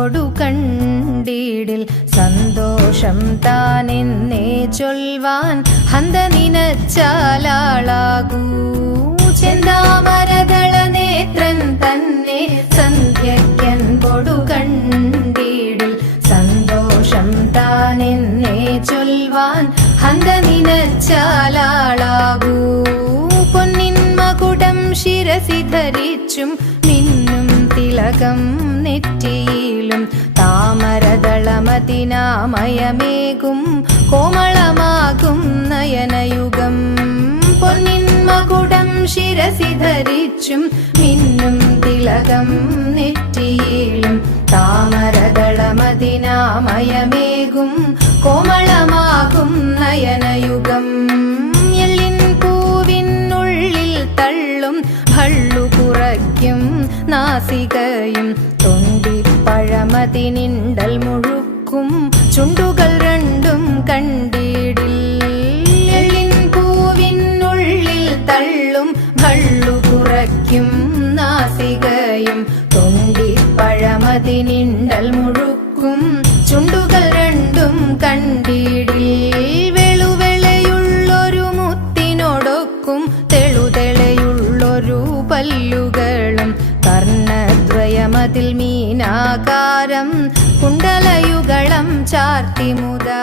പൊടു കണ്ടിടിൽ സന്തോഷം താനെന്നേ ചൊൽവാൻ ഹന്ത നിനച്ചാലാളാകൂ ചെന്താമരദള നേത്രൻ തന്നെ സന്ധ്യയ്ക്കൻ പൊടു കണ്ടിടിൽ സന്തോഷം താനെന്നേ ചൊൽവാൻ ഹന്ത നിനച്ചാലാളാകൂ പൊന്നിൻ മകുടം ശിരസി ധരിച്ചും മിന്നും തിലകം നെറ്റിയിലും താമരദളമതിനാമയമേകും കോമളമാകും നയനയുഗം പൊന്നിൻ മകുടം ശിരസി ധരിച്ചും മിന്നും തിലകം നെറ്റിയിലും താമരദളമതിനാമയമേകും കോമളമാകും നയനയുഗം എല്ലിൻ പൂവിനുള്ളിൽ തള്ളും ഭള്ളു കുറയ്ക്കും നാസികയും തൊണ്ടിപ്പഴമതിനിണ്ടൽ മുഴുക്കും ചുണ്ടുകൾ രണ്ടും കണ്ടിടിൽ എല്ലിൻ പൂവിനുള്ളിൽ തള്ളും ഭള്ളു കുറയ്ക്കും നാസികയും തൊണ്ടിപ്പഴമതിനിണ്ടൽ മുഴുക്കും ചുണ്ടുകൾ രണ്ടും കണ്ടിടിൽ വെളുവെളയുള്ളൊരു മുത്തിനോടൊക്കും തെളുതെളയുള്ളൊരു പല്ലുകളും കർണദ്വയമതിൽ മീനാകാരം കുണ്ടലയുഗളം ചാർത്തിമുദാ